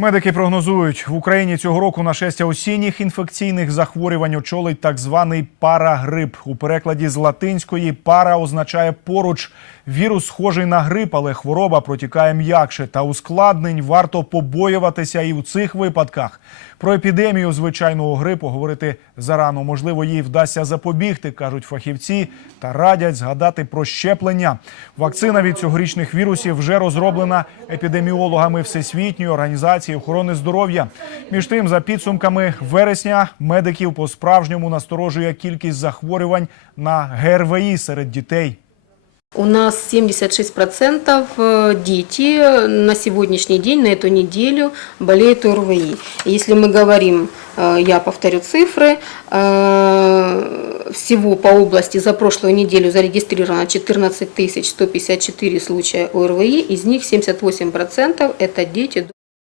Медики прогнозують, в Україні цього року нашестя осінніх інфекційних захворювань очолить так званий парагрип. У перекладі з латинської пара означає поруч. Вірус схожий на грип, але хвороба протікає м'якше. Та ускладнень варто побоюватися і у цих випадках. Про епідемію звичайного грипу говорити зарано. Можливо, їй вдасться запобігти, кажуть фахівці, та радять згадати про щеплення. Вакцина від цьогорічних вірусів вже розроблена епідеміологами Всесвітньої організації охорони здоров'я. Між тим, за підсумками вересня, медиків по-справжньому насторожує кількість захворювань на ГРВІ серед дітей. У нас 76% э, дети на сегодняшний день, на эту неделю болеют ОРВИ. Если мы говорим, э, я повторю цифры, э, всего по области за прошлую неделю зарегистрировано 14 154 случая ОРВИ, из них 78% это дети